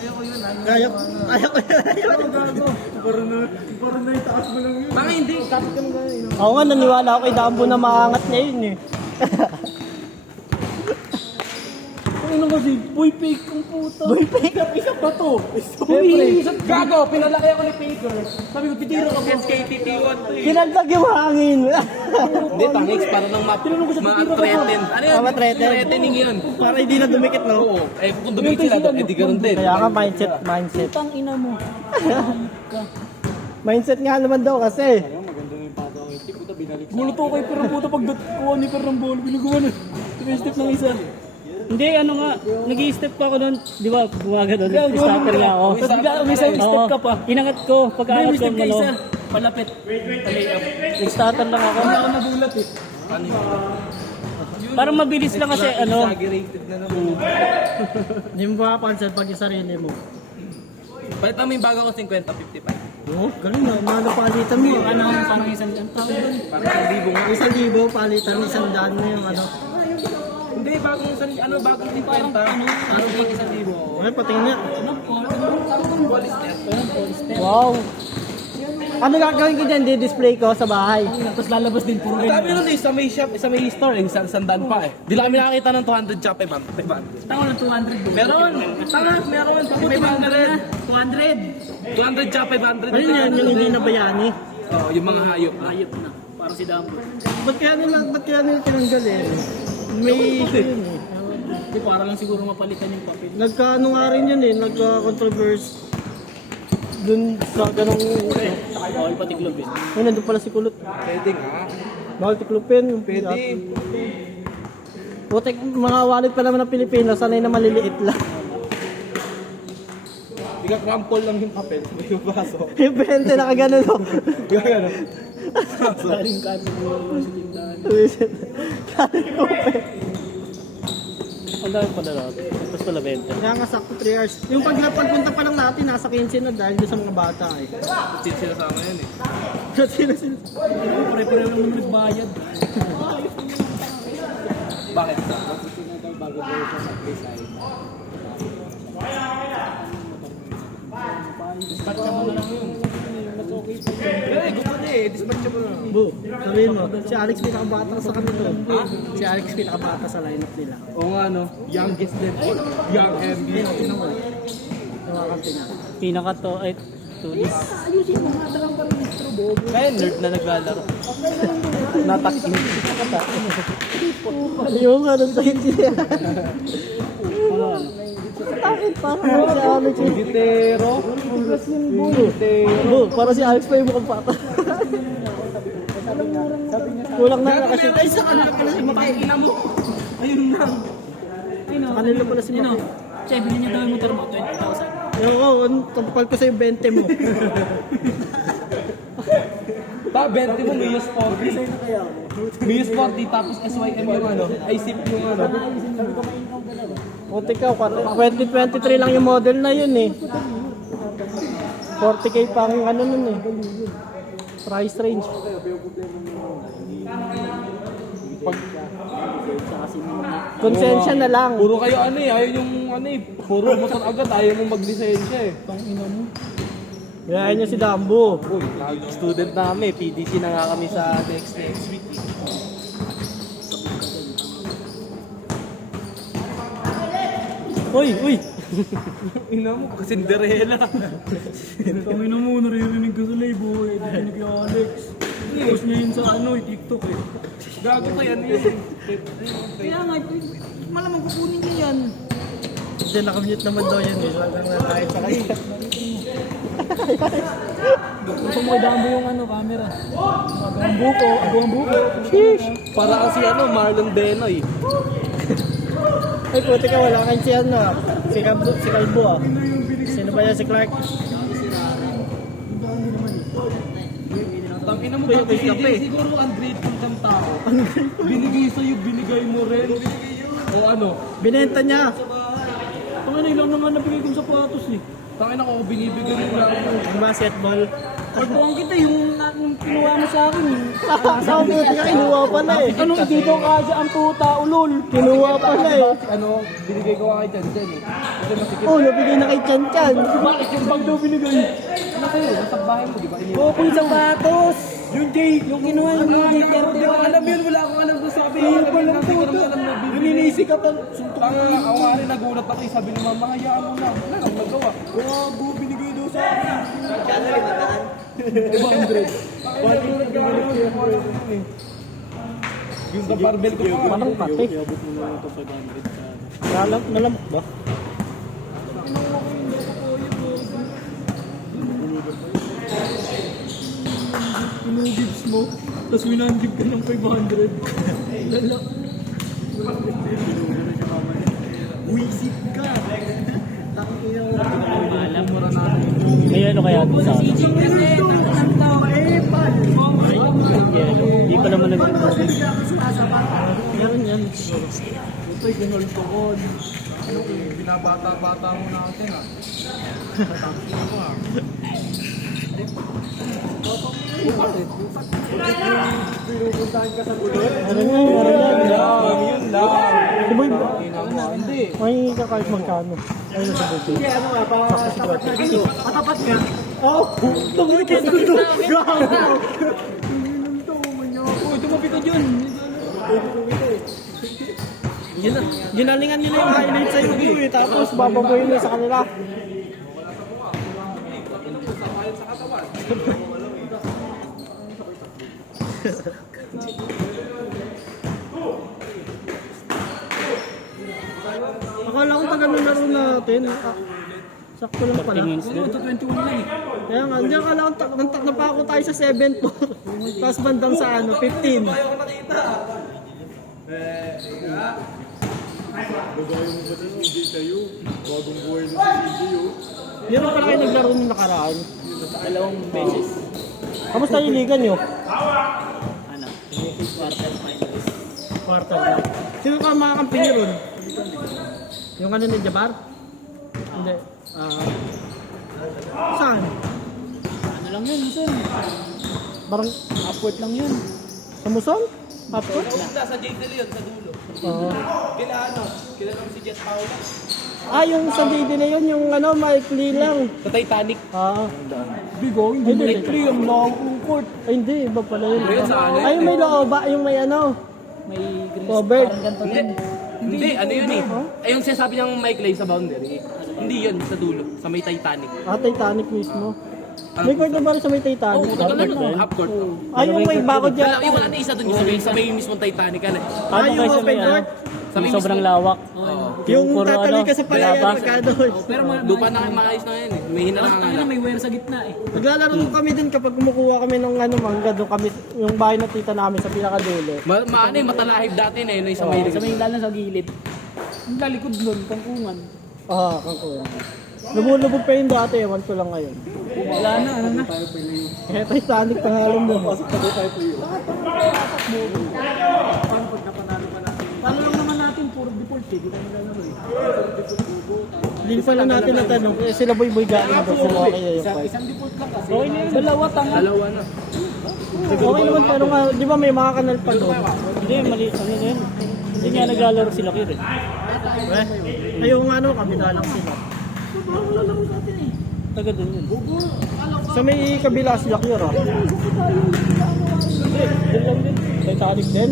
Kaya ko yun. Kaya ko yun. Parang na itaas mo lang yun. Baka hindi. Kapit ka mo gano'n. Ako nga, naniwala ako kay Dambo na maangat niya yun eh. Ano kasi? Boy fake kong puta. Boy fake? Isa pa to. Isa gago. Pinalaki ako ni Faker. Sabi ko, titiro ka against KTT1 to eh. Kinagdag yung hangin. Hindi, tangix. Para nang ma-threaten. Ano yun? Ma-threaten. Threatening yun. Para hindi na dumikit, no? Oo. Eh, kung dumikit sila, eh di ganun din. Kaya ka, mindset. Putang ina mo. Mindset nga naman daw kasi. Magandang yung pata ko. Puta, binalik sa gulo to kay pero puta pag kuha ni Perang Ball. Binugawa na. Step ng isa. Hindi, ano nga, nag-i-step pa ako doon, di ba, bumaga doon, starter nga ako. Tapos bigla umisa yung step ka pa. Inangat ko, pagkaangat ko, Step ka isa. ano, Malapit. Palay-up. nag-starter lang ako. Hindi ako nagulat eh. Ano yun? Parang mabilis lang kasi, ano, Exaggerated na naman. Hindi mo makapansin pag yung sarili mo. Palitan mo yung bago ko 50-55. Oo, galing na. Mga palitan mo. ano, parang isang tawag doon. Parang 1,000 nga. 1,000 palitan, 100 na yung ano. Hindi, bagong 50. Parang 1,000. Ay, patingin niya. Walis net. Wow! Ano gagawin ko dyan? Di-display ko sa bahay. Tapos lalabas din puro Sabi nun eh, sa may shop, sa may store eh, sandaan pa eh. Di lang kami nakakita ng 200 chop eh, man. Tama ng 200. Meron! Tama, meron! Pati may 200. 200 chop, 500. Ano yan? Yung hindi na bayani? Oo, yung mga hayop. Ayop na. Parang si Damo. Ba't kaya nila tinanggal eh? May issue yun eh. Di, para lang siguro mapalitan yung papel. Nagkaano nga rin yun eh, nagka-controversy. Dun sa ganong... Bawal pati club eh. Ay, nandun pala si Kulot. Pwede nga. Bawal tiklopin. Pwede. Putek, mga wallet pa naman ng Pilipino, sanay na maliliit lang. Bigla crumple lang yung papel. Yung baso. Yung 20 nakaganon o. Gano'n. Galing ka sa tindahan. Kali ko pa. Ang dami pala natin. Tapos pala 20. Kaya nga sakto 3 hours. Yung pagpunta pa lang natin, nasa 15 na dahil doon sa mga bata eh. Cheat sila sa amin yan eh. Kasi na sila. Pare-pareho lang naman nagbayad. Bakit? Bago ko sa design. Dispatch mo na lang yun. Mas okay pa yun. Pero eh, gusto niya eh. Dispatch mo na. Bu, sabihin mo, si Alex pinakabata sa kanila. Si Alex pinakabata sa lineup nila. Oo nga no. Youngest din. Young MB. Nawakampi na. Pinaka to ay tulis. Kaya nerd na naglalaro. Natakin. Yung ano sa hindi. Bakit parang si Alex yung... Gitero. Bu, parang si Alex pa yung mukhang bata. Kulang na kasi. Ay, sa kanila pala si Makay. Ina mo. Ayun lang. Sa kanila pala si Maki. Che, bilhin niya daw yung motor mo, 20,000. Oo, tampal ko sa'yo 20 mo. Ta, 20 mo, Mios 40. Mios 40, tapos SYM yung ano. ISIP yung ano. Puti ka, 2023 lang yung model na yun eh. 40k pang ano nun eh. Price range. Konsensya na lang. Puro kayo ano eh, ayaw yung ano eh. Puro motor agad, ayaw mong maglisensya eh. Kaya nyo si Dambo. Uy, student namin, PDC na nga kami sa next week. Uy, uy. Ina mo, Cinderella. Tangina mo, naririnig ko sa live, eh. Narinig kay Alex. Post niya yun sa ano, TikTok eh. Gago ka yan yun. Kaya nga, malamang kukunin niya yan. Diyan nakamute naman daw yan eh. Lagang na tayo sa kayo. Gusto mo kay Dambo yung ano, camera. Agawang buko. Sheesh. Para kasi ano, Marlon Denoy. Ay, puti ka, wala kang si ano ah. Si Calbo ah. Sino ba yan? Si Clark? Tangina mo, siguro ungrateful kang tao. Binigay sa'yo, binigay mo rin. O ano? Binenta niya. Tangina, ilang naman nabigay kong sapatos eh. Tangina ko, binibigay mo lang ako. Ang basketball. Pagbuhan kita, yung kinuha mo sa akin. Sa puti ka, kinuha pala eh. Ano, dito ka siya ang puta, ulol. Kinuha pala eh. Ano, binigay ko kay Jan eh. kasi masikip. Oh, nabigay na kay Chan Chan. Bakit yung bag daw binigay? Ano kayo? Nasa bahay mo, di ba? Oh, kung sapatos. Yung kinuha yung mga Hindi ko alam yun, wala akong alam sa sabi. Hindi ko alam na Ninisik ka pa. Tanga nga, ako nga rin nagulat ako. Sabi ni mama, hayaan mo na. Wala akong magawa. Gago, binigay daw sa akin. Kano rin naman? 100. Yung sa barbell ko pa. Parang pati. Iabot mo na ito 500 sa Nalamok ba? Inugibs mo, tapos winanggib ka ng 500. Lala. Wisit ka. Tangina mo. Alam mo na may ano kaya ito sa akin? Hindi pa naman nag-record. Meron yan. Ito'y ginol ko on. Binabata-bata mo natin ah. Tangin mo ah. Pinupuntahan ka sa gulot? Meron yan. Yun lang. Si Boy, Hindi. may ka kahit magkano. Ayun na sa buti. Hindi ano nga, patapat nga. Oh, tumuloy kayo sa dulo. Gago. Uy, tumabi ka dyan. Ginalingan nila yung highlight sa YouTube eh. Tapos bababoy nila sa kanila. Akala ko pag anong laro natin, sakto lang pala. Ito 21 lang eh. Kaya nga, hindi akala ko nantak na pa ako tayo sa 7-4. Tapos bandang sa ano, 15. Meron pala kayo naglaro nung nakaraan. 2 beses. Kamusta yung liga nyo? Ano? Quarter finals. Quarter na. Sino ka makakampi nyo ron? Yung ano ni Jabar? Hindi. Saan? Ano lang yun, Luzon? Parang Upward lang yun. sa Muson? Upward? Sa JT yun, sa dulo. Oo. Kila ano? Kila lang si Jet Paula. Ah, yung sa Didi na yun, yung ano, maikli lang. Sa Titanic. Bigo, hindi maikli, yung long court. Ay, hindi, iba pala yun. Ayun, sa ano? Ay, yung may looba, yung may ano. May grease. Covered. Parang ganito Hindi. din. Hindi, ano yun eh. Ay, yung sinasabi niyang Mike Lay sa boundary. Hindi yun, sa dulo. Sa may Titanic. Ah, Titanic mismo. May court na ba rin sa may Titanic? Oo, tagal na half court. Ah, yung may bakod dyan. Wala, yung wala na isa dun, yung sa may mismong Titanic. Ano? Ah, yung open court. Sa may Sobrang mismong- lawak. Oo. Yung Puro tatali ano, kasi pala yan, bayabas. magkano. Pero Lupa na maayos na yan eh. May hinarangan Ano, lang. may wire sa gitna eh. Naglalaro kami din kapag kumukuha kami ng ano, mangga doon kami, yung bahay na tita namin sa pinakadulo. Ano eh, matalahib dati na yun, yung sa may Sa may lalo sa gilid. Ang lalikod nun, kangkungan. Ah, kangkuhan. Lumulubog pa yun dati, ewan ko lang ngayon. Wala na, ano na. Kaya Titanic pangalan mo. Paano lang naman natin, puro default eh. Di tayo naglalaro eh. Hindi pala natin natanong, eh, sila boy galing doon, kung okay na yung fight. Isang default lang kasi. Okay na yun. Dalawa, tanga. dalawa na. Okay naman, pero nga, di ba may mga kanal pa doon? Hindi, mali. Ano yun? Hindi nga naglalaro sila Kir eh. Ay, yung ano, kabila lang sila. Taga dun yun. Sa may kabila sila Kyra. Hindi, dun lang din. Titanic din.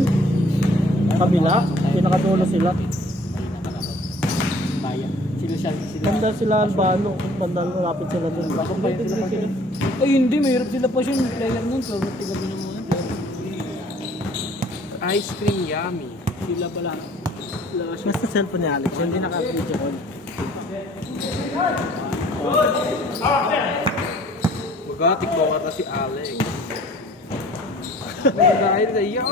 Kabila, pinakadulo sila. Bayan. Sila. Banda sila Albano, banda malapit sila doon. Bayan sila pa sila. Ay hindi, mahirap sila pa siya. Player nun, so tigabi niya muna. Ice cream yummy. Sila pala. Mas sa cellphone ni Alex, hindi naka-video on. Magatik ko ata si Alex. Dahil sa iyo.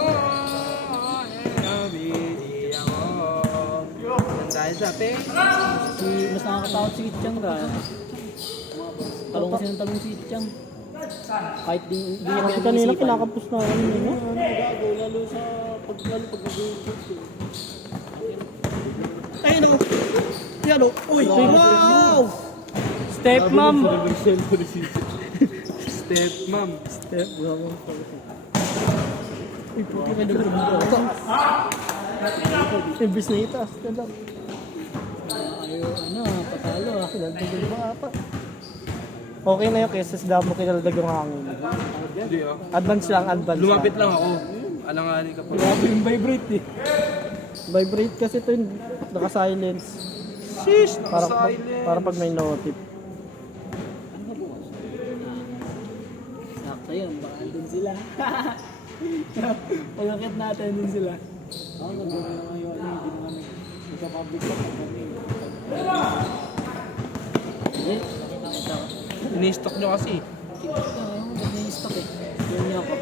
Dahil sa atin. Mas nakakatakot si Itchang ka. Talong kasi ng talong si Itchang. Kahit di niya Kasi kanina kinakapos na ako nila. lalo sa pag-game. Ayun o! Yan o! Uy! Wow! Step mom! Step mom. Step, wow. Uy, puti ka naman ako. Imbis na itaas ka lang. ano, patalo ah. Kinaldag yung mga apat. Okay na yun kaysa sa damo kinaldag yung hangin. Hindi ah. Advance lang, advance Lumapit lang ako. Alangali ka pa. Grabe yung vibrate eh. Vibrate kasi ito yung naka-silence. Sheesh! Para, Silent! para pag may notif. Sakto yun, baka dun sila. Pagkakit natin dun sila. Ako nag-gawin na ngayon, hindi na kami magka-public sa kami. Hindi, nakita ko. Ini-stock nyo kasi. Ba't may stock eh? Yun niya ako.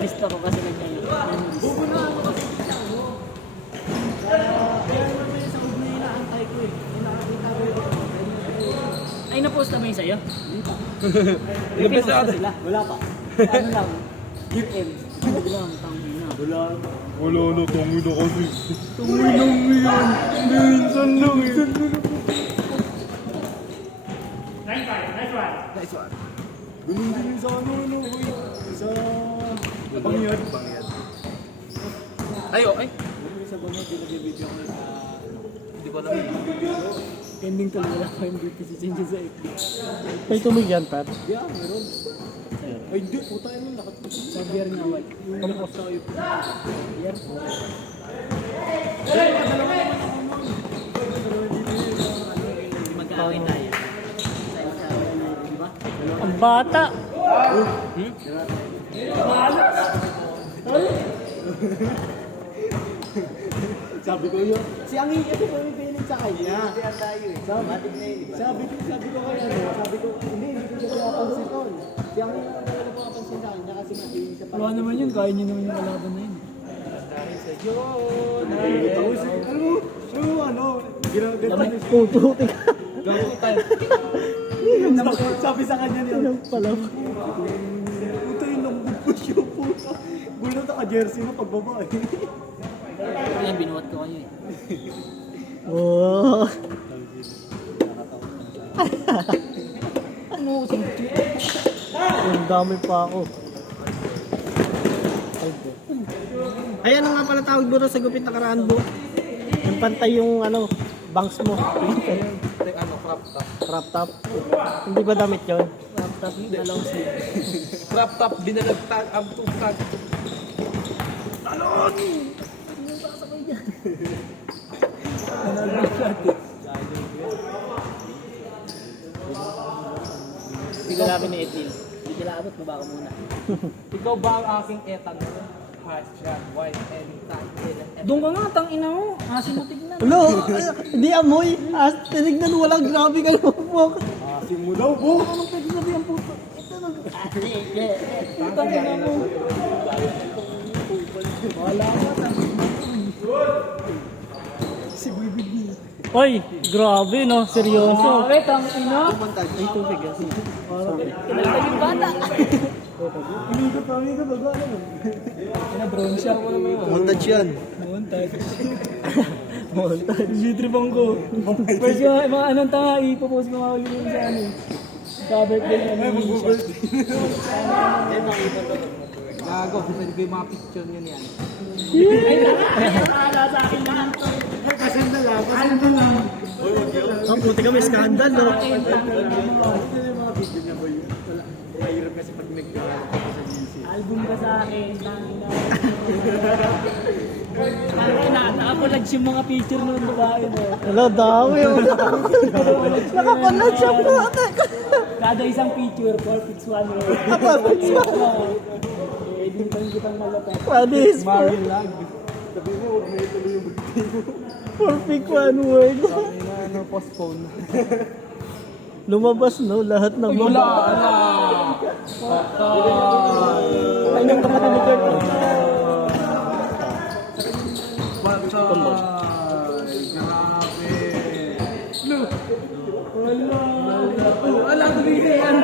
List ako kasi nag-ano. Bubo na ako kasi. Kaya naman yung sa huwag na inaantay ko eh. Nakakita ko yun. Ay, napost na ba yun sa'yo? May pinost na sila. Wala pa. Ano lang? Year end. Hindi lang, tangin na. Wala. Wala na, tungi na kasi. Tungoy lang yan. Minsan lang eh. Nice one. Ganun din yung sa ano, uy. Sa... Bangyad. Ay, okay. Sa bangay, pinag-video ko sa... Hindi ko alam. Pending talaga wala pa yung BP si Chingy sa FB. May tumig yan, Pat. Yeah, meron. Ay, hindi. Puta yun. Sa beer nga, wal. Kamukas na kayo. Beer? Magkakawin tayo. Diba? Ang bata! Sabi ko yun. Si Angin kasi pumipilit sa kanya. Sabi ko kaya no. Sabi ko, hindi ko siya pinapansin ko. Si Angin na talaga pumapansin sa kanya kasi nga hindi siya wala naman yun, kaya niyo naman yung kalaban na yun. Puputi ka. Sabi sa kanya niya, Yung pala. puta yun lang push yung puta. Gulo naka-jersey mo pagbaba eh. Kaya binuhat ko kayo eh. Oh. Ano ko sa Ang dami pa ako. Ay, ano nga pala tawag mo sa gupit na karaan mo? Yung pantay yung ano, bangs mo. Ano, crop top. Crop top. Hindi ba damit yun? laptop na long sleeve? Crop top, binalagtag, ang tugtag. Hindi ka namin ni Etil. Hindi ka naabot, baba ka muna. Ikaw ba ang aking etan? Hashtag white and tan. Doon ka nga, tang ina mo. Asin mo tignan. Ano? Hindi amoy. Tinignan walang grabe kayo. Asin mo daw, bo! Anong pwede sabihan puto? Ito na. Putang ina mo. Wala ka, tang si Bibig niya. Oy, grabe no, seryoso. Grabe, tang ina. Ay, tubig ah. Kinalagay yung bata. Amigo, bago ano mo? Drone shot mo naman yun. Montage yan. Montage. G-tripang ko. First yung mga anong tanga, ipopost ko nga ulit yun sa ano. Sa birthday niya. Ay, mag-birthday. Gago, kasi ko yung mga picture nyo niyan. Ay, nakakala sa akin lang to. Pasenda lang. Ang puti kami, skandal no. Mahirap kasi pag nag-album sa GC. Album ka sa akin, tangina. Nakapalag yung mga picture ng babae mo. Wala, dami oh. Nakapalag siya po. Kada isang picture, 4 picks 1 row. 4 picks 1? Eh, din pa yung kitang malapit. Panis po. Marilag. Sabi mo, huwag na ituloy yung birthday mo. 4 pick 1 word. Ano, postpone. Lumabas no, lahat ng Wala, wala. Ay, nang kapatid ni Kurt. Patay. Grabe. No. Wala. Wala, tumigil yan.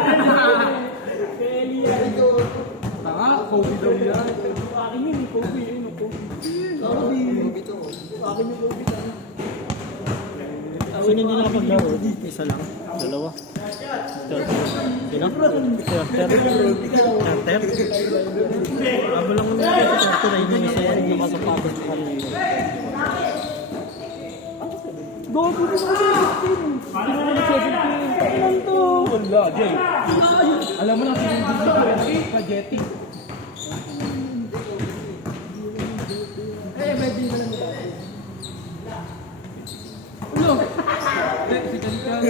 Tanga, COVID daw yan. Akin yun, COVID yun. COVID to. Akin yung COVID. Sino hindi nakapaglaro? Isa lang. Dalawa. Sino? Carter. Abo lang mo na ito. Carter ay hindi siya yung masapatos sa kanila. Gogo din ako 17. Hindi mo na 17. Kailan to? Wala, Jay. Alam mo lang, si Spaghetti. Pwede na lang dati. Ulo! Si Kankan.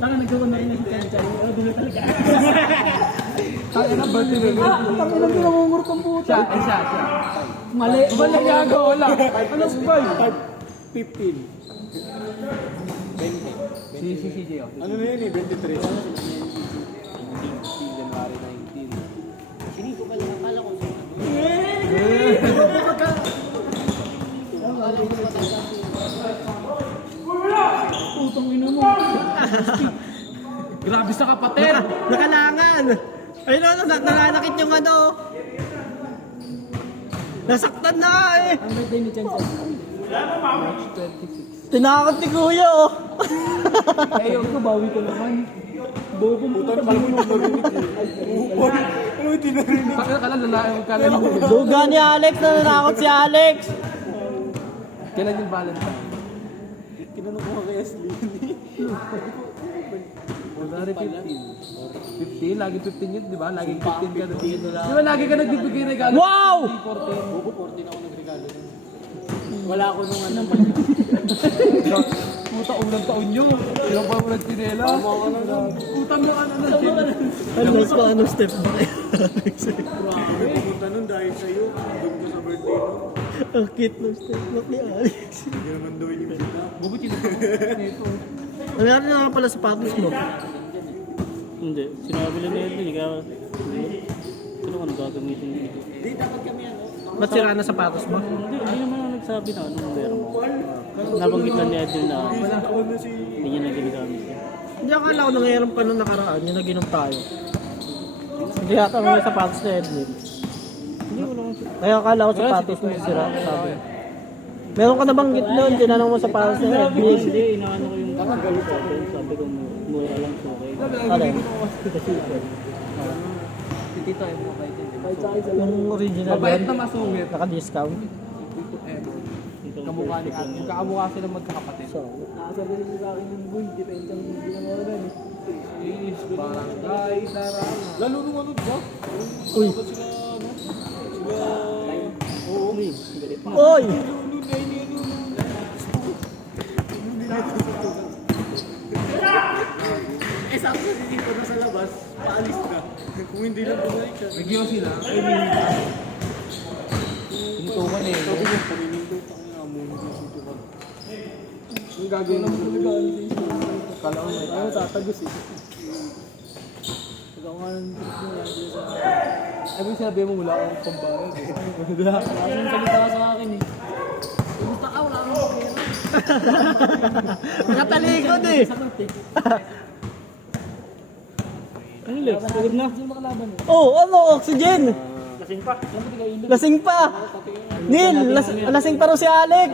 Tanga nagawa na rin na si Kanchay. Dulo talaga. Kaya na ba tinulog? Ang ilang pinamumur kong puta. Siya. Mali. Ba nagagawa lang? Ano ba yun? 15. Si Jay. Ano na yun eh, 23. January 19. Siniko ka lang. Akala ko siya. Putong ina mo. Grabe sa kapatid! Nakalangan! Ayun na, nananakit yung ano. Nasaktan na nga eh. Ang birthday ni Chanchay. March 26. Tinakot ni Kuya oh. Ay, ko bawi ko naman. Bobo mo. Putan, alam mo yung narinig eh. Ano yung tinarinig? Pakita ka lang lalaki mo kala mo. Duga ni Alex, nananakot si Alex. Kailan yung Valentine? Kinanong ko kay Ashley. February 15. 15? Lagi 15 yun, di ba? Lagi 15 ka na. Di ba lagi ka nagbibigay regalo? Wow! 14. Bobo, 14 ako nagregalo. Wala ako nung ano. Puta, unang taon yun. Ilang pa mo nagtinela? Puta mo ano na. Alex pa ano step ba kay Alex? Pumunta nun dahil sa'yo, doon ko sa birthday nun. Ang cute ng step back ni Alex. Hindi naman daw yung kita. Bubo chinito. Ano na nga pala sapatos mo? Hindi. Sinabi lang na yun. Ikaw. Sino ka nagagamitin dito? Di, dapat kami ano. Ba't sira na sapatos mo? Hindi naman ako nagsabi na anong meron mo. Nabanggit lang ni Edil na Ilang taon na si... hindi niya na ginagamit. Hindi akala ko nangyayarang pa nung nakaraan, yung naginom tayo. Hindi yata may sapatos na Edwin. Hindi ko naman. Kaya akala ko sapatos mo sira, sabi. Meron ka nabanggit doon, tinanong mo sapatos na Edwin. Hindi, inaano ko yung galit ko. Sabi ko mura lang so okay. Ano? Si Tito ay mo kayo. Yung original Mabait yan, na masungit. naka-discount. Tito Edo. Kamukha ni Ate. Magkakamukha sila magkakapatid. So, Nakasabi rin sa akin yung boy. Depende ang hindi na mga ganun. Is barangay darama. Lalo nung ano ba? uy, Sila ano? Sila... Oo. Galit na. oy! Nung dahil ni ano. Eh, sakto si Tito na sa labas, paalis na. Kung hindi lang bumalik siya. Nagyo sila. Tinutukan eh. Sabi niya, paninindot ang nga mo, hindi sito ka. Yung gagawin naman talaga. Kala ko na. Ano tatagos eh. Pag ako nga ng trip mo yan. Ay, mo sinabi mo wala akong pambayad eh. Wala. Ang salita ka sa akin eh. Pumunta ka, wala akong pera. Nakatalikod eh! Sakot eh. Ano Lex? Pagod na? Sino makalaban eh? Oh, ano, oxygen! Lasing pa. Saan ba tigay Lasing pa! Neil, lasing pa rin si Alex!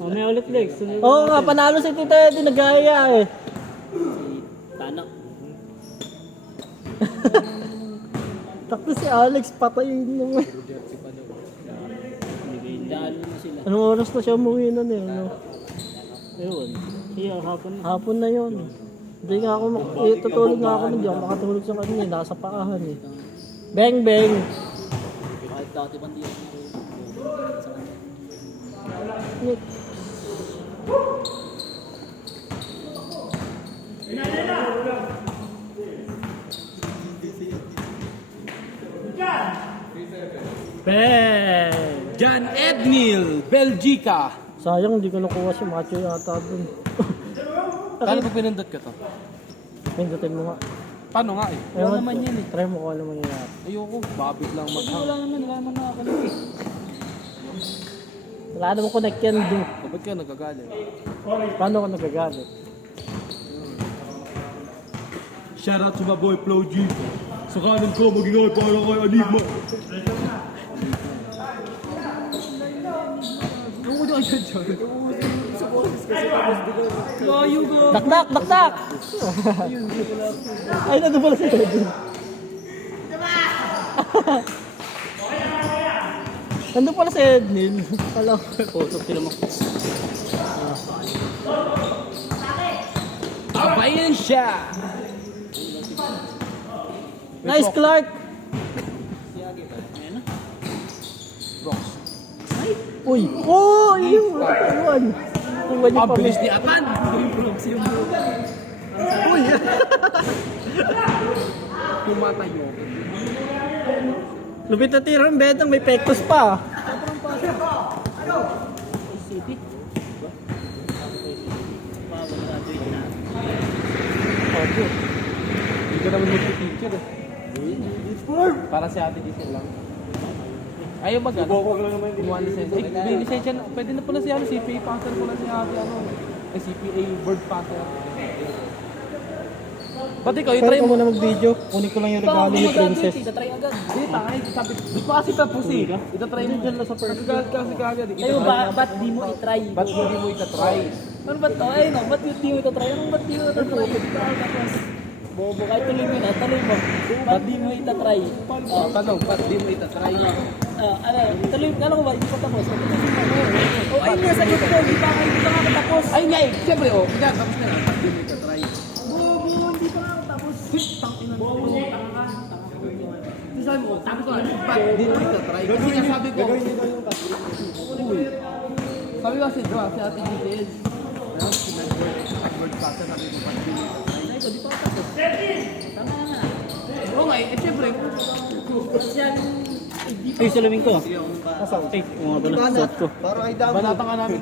Mamaya ulit Lex. Oo nga, panalo si Tita Eddie, nagaya eh. Tanak. Takto si Alex, patayin naman. Dalo na sila. Anong oras na siya umuwi nun eh? Ano? Ewan. Iya, hapon na. Hapon na yon. Hindi nga ako, tutulog nga ako, hindi ako makatulog sa kanya, nasa paahan eh. Bang bang! Kahit dati pang di ako sa kanya. Bang! John Ednil, Belgica. Sayang, hindi ko nakuha si Macho yata dun. Paano pa pinindot ka to? Pindutin mo nga. Paano nga eh? Ewan naman ko. yan eh. Try mo kung ano mangyayari. Ayoko, babit lang maghang. Wala naman nakakalit eh. Wala namang connect yan, do. Ba't ka nagagalit? Paano ako nagagalit? Shout out to my boy Flo G. Sa kanan ko, mag-ingay para kay Anigma. Ano ko doon siya dyan? Dakdak! Dakdak! Ay, nandun pala si Edwin. Nandun pala si Ednil. Alam ko. Putok sila mo. Abayan siya! Nice, Clark! Uy! Oh! Yung iwan! Iwan yung Ang bilis pamit. ni Apan! Uy! Tumatayo. Lupit na tiro ng Betang, may pektos pa. City. Hindi ko naman mag-picture eh. Para si Ate Giselle lang. Ayaw mag kumuha ng lisensya. May lisensya na. Pwede na pala si ano, CPA passer pala si Ate ano. CPA bird passer. Ba't ikaw, Pero i-try ko mo. muna mag-video. Kunin ko lang yung regalo ni Princess. Itatry agad. Hindi, tangay. Sabi, di pa kasi tapos eh. Itatry mo dyan lang sa first. Kasi kagad eh. Kayo ba't di mo itry? Ba't hindi mo itatry? Ano ba to? Ayun o, ba't di mo itatry? Anong ba't di mo itatry? Tapos, bobo, kahit tuloy mo na, tuloy mo. Ba't di mo itatry? Oh, tanong, ba't di mo itatry? Ano, tuloy, alam ko ba, hindi pa tapos. Oh, ayun nga, sagot ko, hindi pa nga tapos. Ay nga eh, siyempre oh. Kaya tapos na lang, ba't di mo itatry? Bobo, hindi pa nga tapos. Tangina mo, tanga ka. Sabi mo, tapos ko, ba't di mo itatry? Kasi nga sabi ko, uy. Sabi ko kasi, diba, si Ate Giselle. Si Bird Passer, sabi ko, ba't di mo itatry? Ay, ko, di pa nga tapos. Tama nga. Oo nga eh, siyempre, Yan, Ay, salamin ko. Ay, mga ba na suot ko. banata ka namin.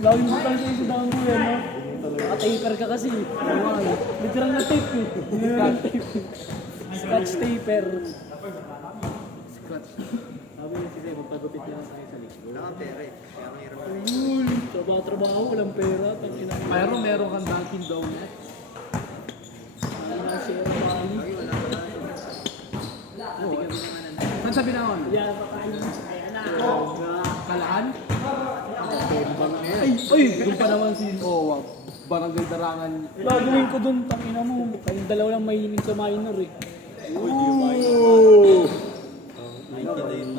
laging mo tayo sa daan mo yan, no? Taper ka kasi. Literal na tape eh. Literal tape. Scratch taper. Scratch. Sabi niya sige, magpagupit lang sa sa likod. Wala kang pera eh. Kaya mahirap. Trabaho, walang pera. Tangina mo. Pero meron kang Dunkin' Donuts. Share money. Saan sabi naman? Yan, pakain mo sa pera na. Kalaan? Ay, doon pa naman si Barangay Darangan. Gagawin ko dun, tangina mo. Kayong dalawa lang mahinig sa minor eh.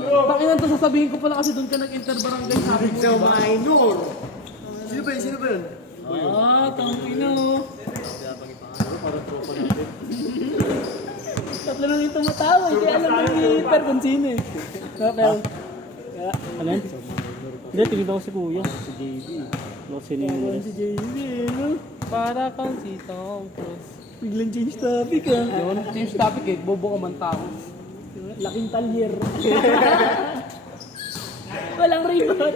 Pakinan to, sasabihin ko pala kasi doon ka nag-interbarangay sabi mo. Sa minor. Sino ba yun? Sino ba yun? Tangina oh. Tatlo lang yung tumatawa, hindi alam ni Per kung sino eh. Pero, Ano yan? Hindi, tingin ako si Kuya. Si JB. Lost in parang si JB eh, no? Para kang si Tom Cruise. Biglang change topic ah. Yun, change topic eh, bobo ka man tao. Laking talyer. Walang rebound.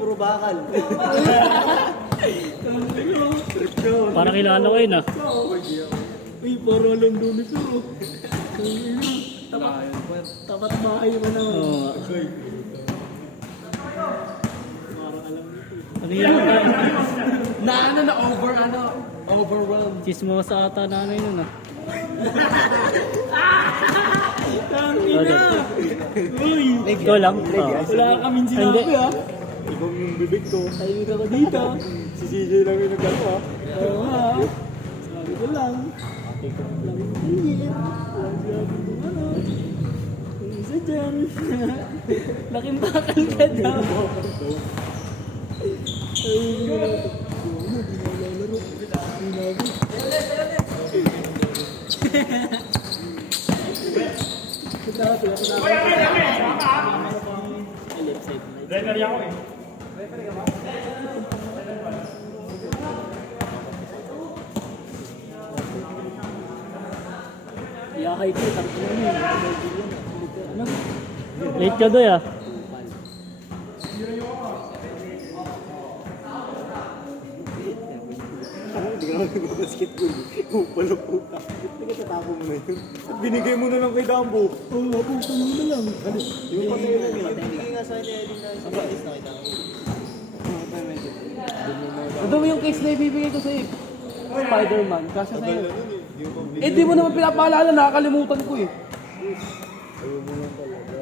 Puro bakal. Parang kilala ko yun ah. Uy, puro alam doon ito. Tapat bahay mo na. Oo nga. Parang alam nito. Ano yun? Overwhelmed. Chismosa ata na ano yun ah. Tangina! Uy! Ikaw lang? Oo. Wala kaming sinabi Hindi. ah. Ikaw yung bibig ko. Tahimik ako dito. Si CJ lang yung nagano ah. Oo nga. Sabi ko lang. Laking talyer. Walang sinabi ko ano. Yung isa dyan. Laking bakal ka daw. Yahay ko, tangina mo. Ano? Late ka doy ah. Hindi ka naman nag-basketball. Pala puta. Hindi ka tatapon mo na yun. At binigay mo na lang kay Dambo. Oo, napuso mo na lang. Yung patay lang yun. Binigay nga sa akin na sa batis na kita. Ito mo yung case na ibibigay ko sa'yo. Spider-Man, kasi sa'yo. Eh di mo naman pinapaalala, nakakalimutan ko eh.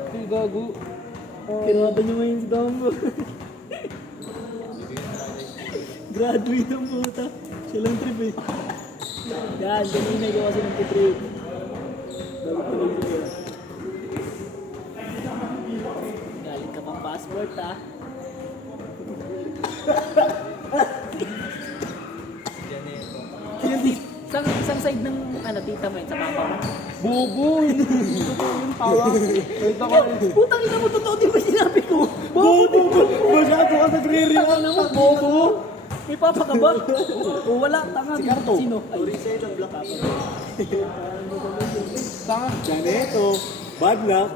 Ay, gago. Kinata niyo ngayon si Dambo. Graduate ang puta. Siya lang trip eh. Yan, kanina ko kasi ng trip. Bago tuloy siya. Short ah. Isang side ng ano, tita mo yun sa papa mo. Bobo! Totoo yung tawa. Ito ko Putang ina mo, totoo di ba sinabi ko? Bobo! Masyado ka nagre-react. Tanga mo, bobo! May papa ka ba? O wala, tanga. Si Carto. Sino? Ay, Tanga. Janeto, bad luck.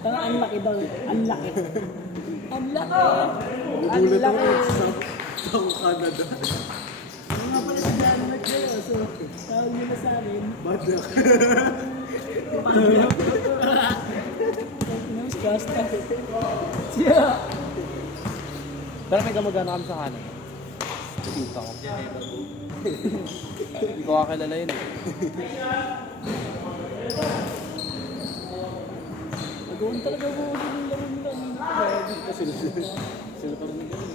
tanga, ang laki daw. Ang laki. Ang laki. Ang Gulat laki. ako sa Canada. Ano nga pala si John Mark kayo? So, tawag nyo na sa amin. Bad luck. Basta. Siya. Pero may kamagana kami sa kanan. Kita ko. Hindi ko kakilala yun eh. Nagawin talaga mo ulit yung laro nila. Sila pa rin ganun.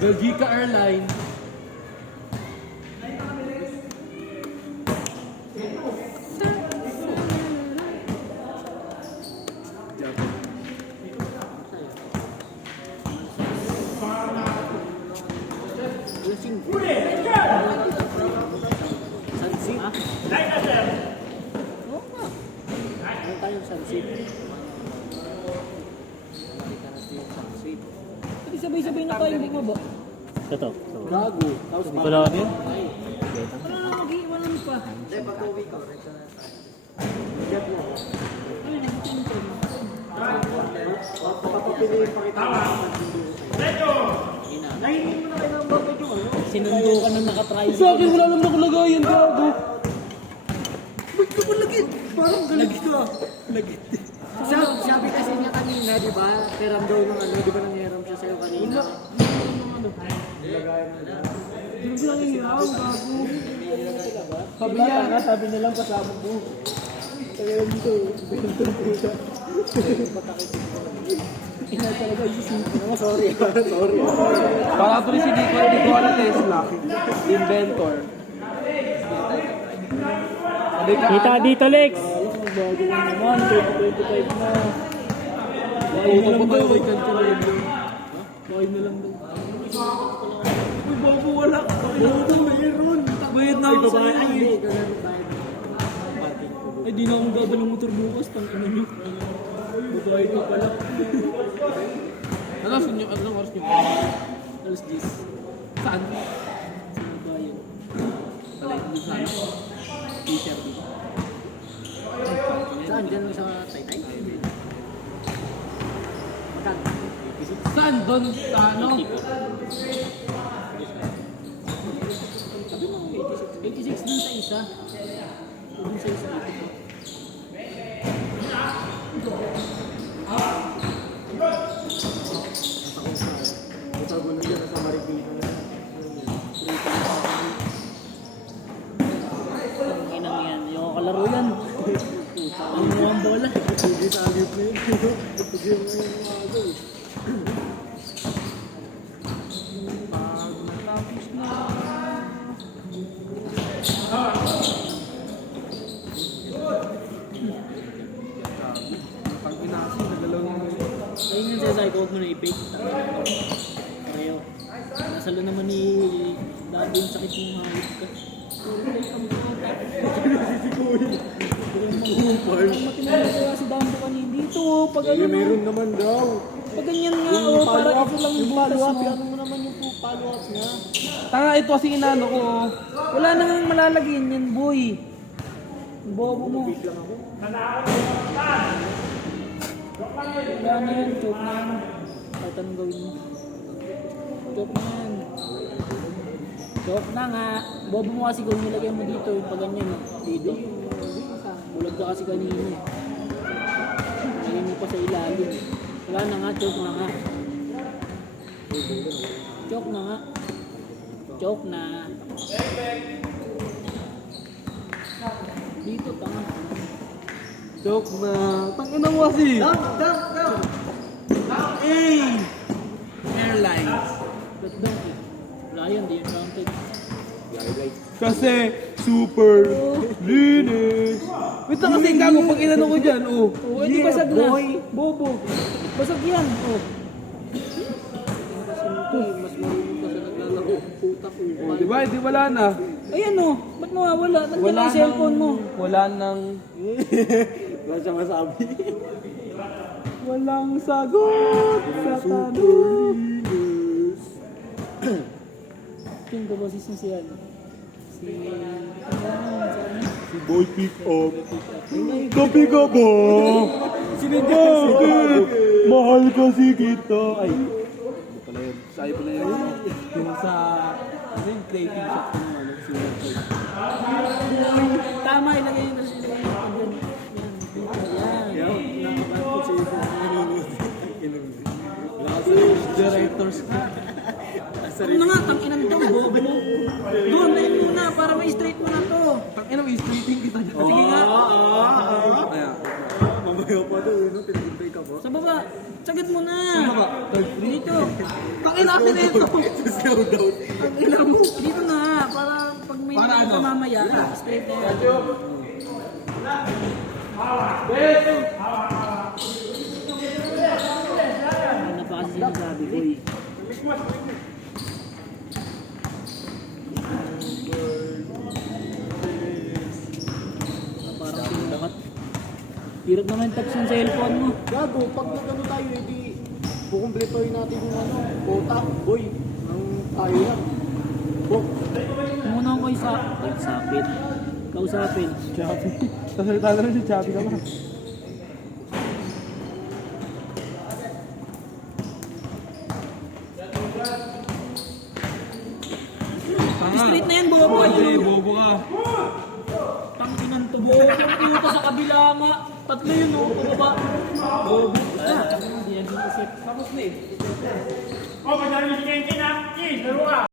Belgica Airline. Lasing. Sunset. Ha? Oo nga. Ano tayong sunset? Pwede sabay-sabay na tayo bumaba. Ito. Gago. Tapos Wala ka din? Wala na mag-iwanan pa. papapiliin pa kita. Nahihingin mo na kayo ng bakit yung ano? Sinundo ka nang nakatry. Sa akin wala naman ako lagayan, gago. Ba't ka ba lagit? Parang galit ka. Lagit. Sabi kasi niya kanina, di ba? Peram daw ng ano, di ba nangyaram siya sa'yo kanina? Hindi lang ihaw, gago. Sabi niya nga, sabi niya lang kasama mo. Kaya dito, Ina talaga isisipin. sorry. Para tuloy si Nikola Tesla. Inventor. Kita dito, Lex! Bago lang naman, 2025 na. Bahay na lang daw. Bahay na lang daw. Uy, bago wala. Bago mayroon. Bayad na ako sa Ay, ay, di na akong gagalang motor bukas, pang ina nyo. Babae ka pala. Ano, anong oras niyo? Alas 10. Saan? Sa bayan. Pala yung sa ano? T-shirt dito. Saan? Diyan lang sa Taytay? Magkano? Saan? Doon sa ano? Sabi mo, 86 dun sa isa. Dun sa isa. Itago na dyan sa Marikina. Ang inang yan. Yung kalaro yan. Ang mukhang bola. Sige sa alip na yun. Sige mo yung umaga eh. Pag natapos na. Pag pinasi, nagalaw naman yun. Ayun yung sinasabi ko, huwag mo na i-fake. Ayaw. Nasalo naman ni Dado yung sakit ng hayop ka. Ang matinanong kaya si Dambo kanina dito. Pag ano, Meron naman daw. pag ganyan nga, oh, para ito lang yung butas mo. Ano mo naman yung follow-up nga. Tanga, ito kasi inano ko. Oh. Wala nang malalagyan yan, boy. Bobo mo. Wala na yan, choke na yan. Kahit anong gawin mo. Choke na yan. Choke na nga. Bobo mo kasi kung nilagay mo dito, yung pag ganyan, dito. Bulag ka kasi kanina eh. Ngayon mo pa sa ilalim. Wala na nga, choke na nga. Choke na nga. Choke na. Dito, tanga. Joke na. Tangina mo kasi. Hey! Airlines. Ba't daw eh? Wala yan, di yan counted. Kasi super linis. Wait lang kasi gago pag inano ko dyan, oh. Oh, di basag na. Bobo. Basag yan. Oh. Mas marunong pa sa naglalaro. Puta ko. Oh, di ba? Di wala na. Ayan oh. Ba't mawawala? Nandiyan ang cellphone mo. Wala nang... Wala siya masabi. Walang sagot sa tanong. Yung babasis mo si ano? Si... Si Boy pick up. Gabi ka ba? Bakit? Mahal kasi kita. Ay. Pala yun. Sayo pala yun. Yung sa... Ano yung creative shop ko ng ano? Tama, ilagay yung kasi ilagay yung pag yan. Directors. Ano na nga, tanginan to, bobo mo. Doon, ayun mo na, para ma-straight mo na to. Tangina mo, straighting kita dyan. Sige nga. Ayan. Mamaya pa daw, pinagintay ka ba? Sa baba, sagad mo na. baba? Dito. Tangina akin na ito. Slow down. Dito na, para pag may Para nakita ano? mamaya, straight na yan. Ano pa kasi sinasabi ko eh. Parang sinukat. Hirap naman touch ng cellphone mo. Gago, pag nagano tayo, edi kukumpletohin natin yung ano, quota, boy. Ang tayo lang. Bok. Muna ko kausapin. Kausapin. Chappy. Sasalita na rin si Chappy ka ba? Straight na yan, bobo. Ay, bobo ka. Tanginan to, bobo. Yung pa sa kabila nga. Tatlo yun, oh, pababa. Bobo. Hindi yan inisip. Tapos na eh.